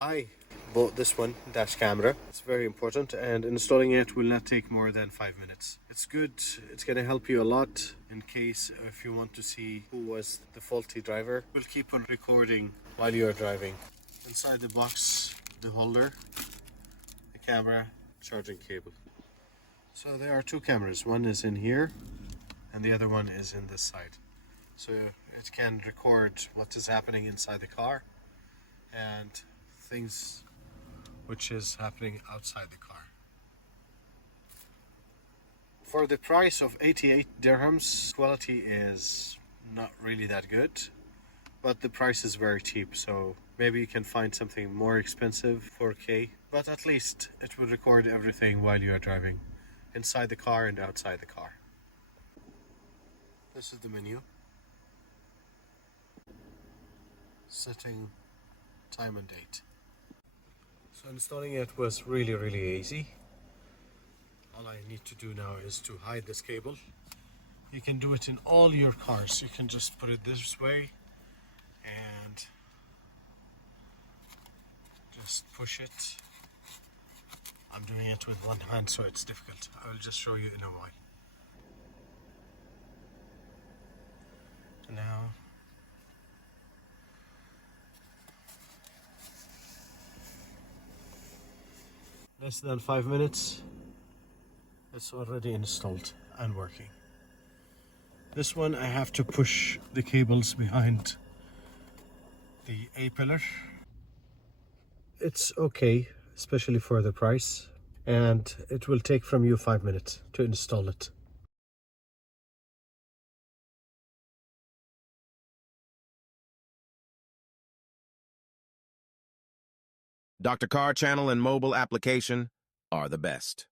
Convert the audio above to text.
I bought this one, dash camera. It's very important, and installing it will not take more than 5 minutes. It's good. It's going to help you a lot in case if you want to see who was the faulty driver. We'll keep on recording while you're driving. Inside the box, the holder, the camera, charging cable. So there are two cameras. One is in here and the other one is in this side. So it can record what is happening inside the car and things which is happening outside the car. For the price of 88 dirhams, quality is not really that good, but the price is very cheap, so maybe you can find something more expensive, 4K, but at least it will record everything while you are driving, inside the car and outside the car. This is the menu. Setting time and date. So installing it was really easy. All I need to do now is to hide this cable. You can do it in all your cars. You can just put it this way and just push it. I'm doing it with one hand, so it's difficult. I will just show you in a while. Now less than 5 minutes, it's already installed and working. This one I have to push the cables behind the A pillar. It's okay, especially for the price, and it will take from you 5 minutes to install it. Dr. Car Channel and mobile application are the best.